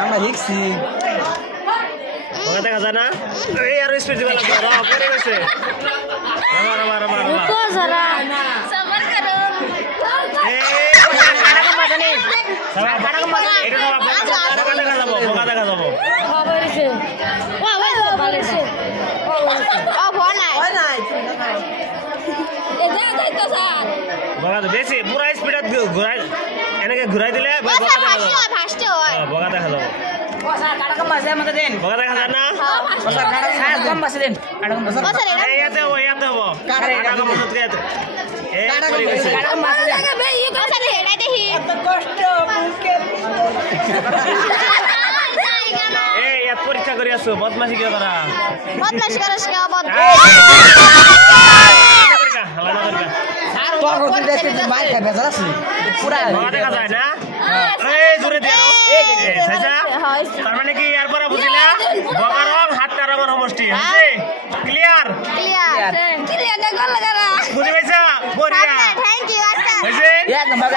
আমরা লিখছি বগা দেখা যায় না এই আর স্পিড দিবা লাগবে র পড়ে গেছে মার रुको जरा सबर करो এই কাটা কম বাজানি কাটা কম বাজানি এটা বগা দেখা যাব खबर से वाह से ओ भनाई ए जा जाई तो सर বগা তো বেশি পুরা স্পিডত ঘুরাই এনেকে ঘুরাই দিলে বগা দেখা যাব फास्ट হয় বগা দেখা যাব ও স্যার কাটা কম বাজে আমাদের দেন বগা দেখা যায় না ও স্যার কাটা কম বাজে দেন কাটা কম বাজে ও স্যার এটা এই ইয়াতে হবো কাটা কম বাজে গেছে এই পড়ে গেছে কাটা কম বাজে দেন বে ইউ ও স্যার এটা দেখি এত কষ্ট মুখে এই এত পরীক্ষা করে আসো বদমাশি কি করা बदमाश करस के अब হালানা করবা তোর রোজ দেখতে মার খাবে জানাসি পুরা বগা দেখা যায় না এই জোরে দিয়া এই সাইজা তার মানে কি এর পরে বুঝিলা বগা রং হাতটা রঙের সমষ্টি হইছে ক্লিয়ার क्लियर का गोल लगा रहा বুঝি পাইছা বড়িয়া थैंक यू হইছে এক নম্বর